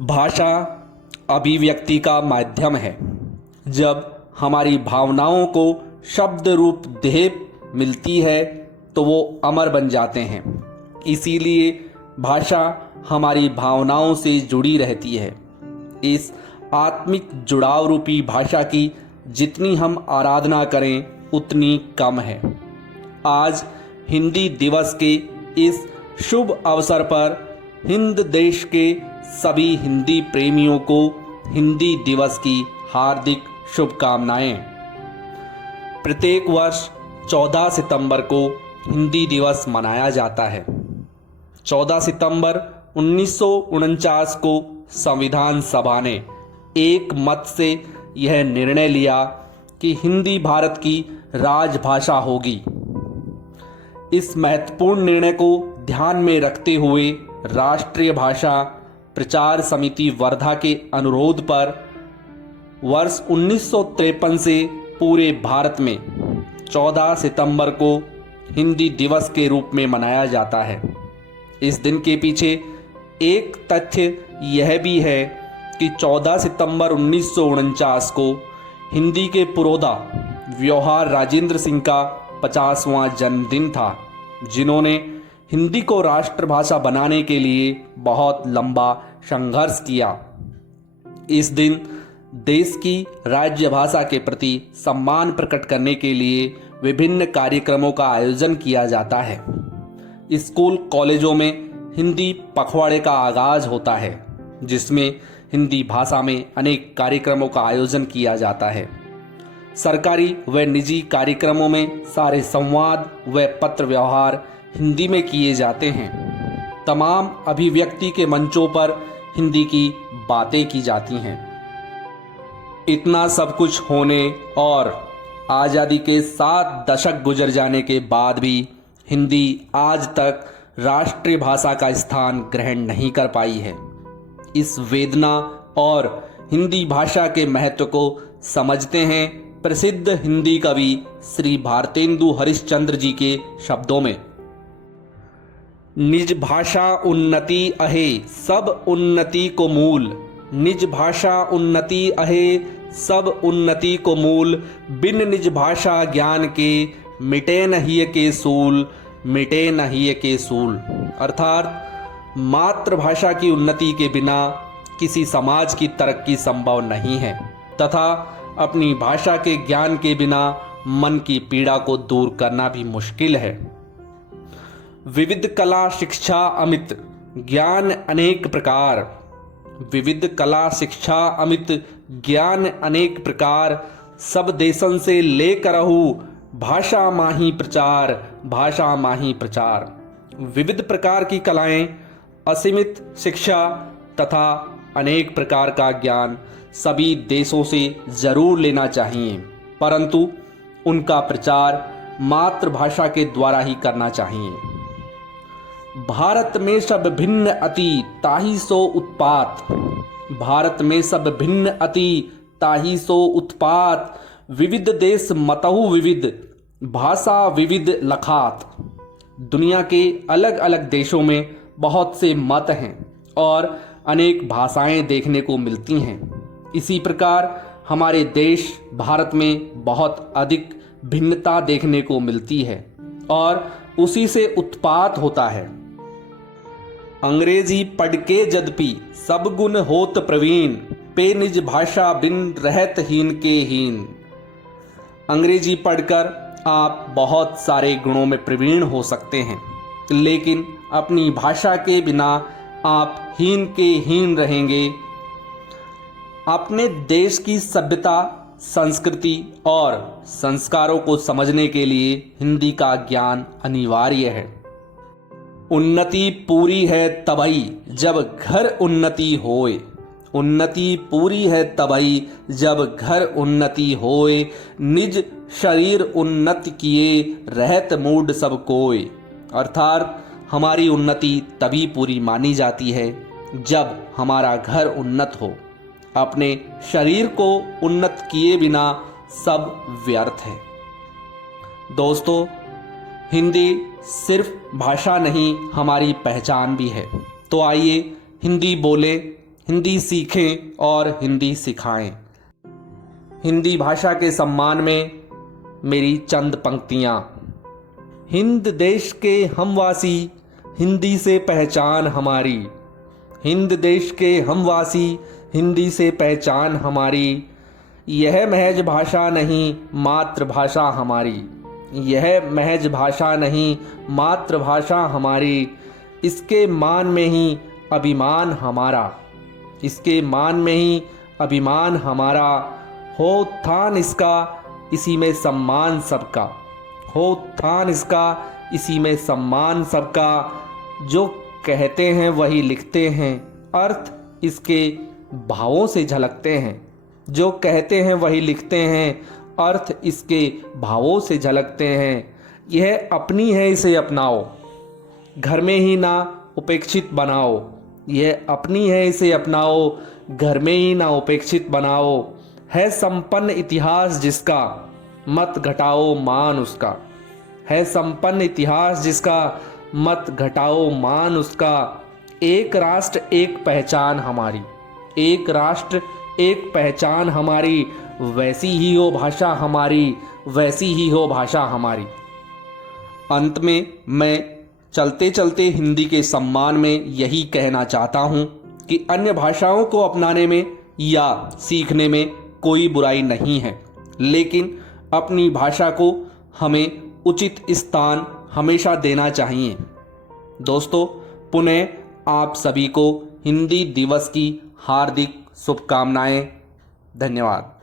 भाषा अभिव्यक्ति का माध्यम है। जब हमारी भावनाओं को शब्द रूप देह मिलती है तो वो अमर बन जाते हैं। इसीलिए भाषा हमारी भावनाओं से जुड़ी रहती है। इस आत्मिक जुड़ाव रूपी भाषा की जितनी हम आराधना करें उतनी कम है। आज हिंदी दिवस के इस शुभ अवसर पर हिंद देश के सभी हिंदी प्रेमियों को हिंदी दिवस की हार्दिक शुभकामनाएं। प्रत्येक वर्ष 14 सितंबर को हिंदी दिवस मनाया जाता है। 14 सितंबर 1949 को संविधान सभा ने एक मत से यह निर्णय लिया कि हिंदी भारत की राजभाषा होगी। इस महत्वपूर्ण निर्णय को ध्यान में रखते हुए राष्ट्रीय भाषा प्रचार समिति वर्धा के अनुरोध पर वर्ष 1953 से पूरे भारत में 14 सितंबर को हिंदी दिवस के रूप में मनाया जाता है। इस दिन के पीछे एक तथ्य यह भी है कि 14 सितंबर 1949 को हिंदी के पुरोधा व्योहार राजेंद्र सिंह का 50वां जन्मदिन था, जिन्होंने हिंदी को राष्ट्रभाषा बनाने के लिए बहुत लंबा संघर्ष किया। इस दिन देश की राज्य भाषा के प्रति सम्मान प्रकट करने के लिए विभिन्न कार्यक्रमों का आयोजन किया जाता है। स्कूल कॉलेजों में हिंदी पखवाड़े का आगाज होता है, जिसमें हिंदी भाषा में अनेक कार्यक्रमों का आयोजन किया जाता है। सरकारी व निजी कार्यक्रमों में सारे संवाद व पत्र व्यवहार हिंदी में किए जाते हैं। तमाम अभिव्यक्ति के मंचों पर हिंदी की बातें की जाती हैं। इतना सब कुछ होने और आज़ादी के 7 दशक गुजर जाने के बाद भी हिंदी आज तक राष्ट्रीय भाषा का स्थान ग्रहण नहीं कर पाई है। इस वेदना और हिंदी भाषा के महत्व को समझते हैं प्रसिद्ध हिंदी कवि श्री भारतेंदु हरिश्चंद्र जी के शब्दों में। निज भाषा उन्नति अहे सब उन्नति को मूल, निज भाषा उन्नति अहे सब उन्नति को मूल, बिन निज भाषा ज्ञान के मिटे नहिए के सूल, मिटे नहिए के सूल। अर्थात मातृभाषा की उन्नति के बिना किसी समाज की तरक्की संभव नहीं है तथा अपनी भाषा के ज्ञान के बिना मन की पीड़ा को दूर करना भी मुश्किल है। विविध कला शिक्षा अमित ज्ञान अनेक प्रकार, विविध कला शिक्षा अमित ज्ञान अनेक प्रकार, सब देशन से लेकर रहू भाषा माही प्रचार, भाषा माही प्रचार। विविध प्रकार की कलाएं, असीमित शिक्षा तथा अनेक प्रकार का ज्ञान सभी देशों से जरूर लेना चाहिए, परंतु उनका प्रचार मातृभाषा के द्वारा ही करना चाहिए। भारत में सब भिन्न अति ताहि सो उत्पात, भारत में सब भिन्न अति ताहि सो उत्पात, विविध देश मतहु विविध भाषा विविध लखात। दुनिया के अलग अलग देशों में बहुत से मत हैं और अनेक भाषाएं देखने को मिलती हैं। इसी प्रकार हमारे देश भारत में बहुत अधिक भिन्नता देखने को मिलती है और उसी से उत्पात होता है। अंग्रेजी पढ़ के यद्यपि सब गुण होत प्रवीण, पे निज भाषा बिन रहत हीन के हीन। अंग्रेजी पढ़कर आप बहुत सारे गुणों में प्रवीण हो सकते हैं, लेकिन अपनी भाषा के बिना आप हीन के हीन रहेंगे। अपने देश की सभ्यता, संस्कृति और संस्कारों को समझने के लिए हिंदी का ज्ञान अनिवार्य है। उन्नति पूरी है तबई जब घर उन्नति होए, उन्नति पूरी है तबई जब घर उन्नति होए, निज शरीर उन्नति किए रहत मूड सब कोय। अर्थात हमारी उन्नति तभी पूरी मानी जाती है जब हमारा घर उन्नत हो। अपने शरीर को उन्नत किए बिना सब व्यर्थ है। दोस्तों, हिंदी सिर्फ भाषा नहीं, हमारी पहचान भी है। तो आइए हिंदी बोलें, हिंदी सीखें और हिंदी सिखाएं। हिंदी भाषा के सम्मान में मेरी चंद पंक्तियाँ। हिंद देश के हमवासी, हिंदी से पहचान हमारी। हिंद देश के हमवासी, हिंदी से पहचान हमारी। यह महज भाषा नहीं मातृभाषा हमारी। यह महज भाषा नहीं मातृभाषा हमारी। इसके मान में ही अभिमान हमारा। इसके मान में ही अभिमान हमारा। हो उत्थान इसका, इसी में सम्मान सबका। हो उत्थान इसका, इसी में सम्मान सबका। जो कहते हैं वही लिखते हैं, अर्थ इसके भावों से झलकते हैं। जो कहते हैं वही लिखते हैं, अर्थ इसके भावों से झलकते हैं। यह अपनी है, इसे अपनाओ, घर में ही ना उपेक्षित बनाओ। यह अपनी है, इसे अपनाओ, घर में ही ना उपेक्षित बनाओ। है संपन्न इतिहास जिसका, मत घटाओ मान उसका। है संपन्न इतिहास जिसका, मत घटाओ मान उसका। एक राष्ट्र एक पहचान हमारी। एक राष्ट्र एक पहचान हमारी। वैसी ही हो भाषा हमारी। वैसी ही हो भाषा हमारी। अंत में मैं चलते चलते हिंदी के सम्मान में यही कहना चाहता हूँ कि अन्य भाषाओं को अपनाने में या सीखने में कोई बुराई नहीं है, लेकिन अपनी भाषा को हमें उचित स्थान हमेशा देना चाहिए। दोस्तों, पुनः आप सभी को हिंदी दिवस की हार्दिक शुभकामनाएं। धन्यवाद।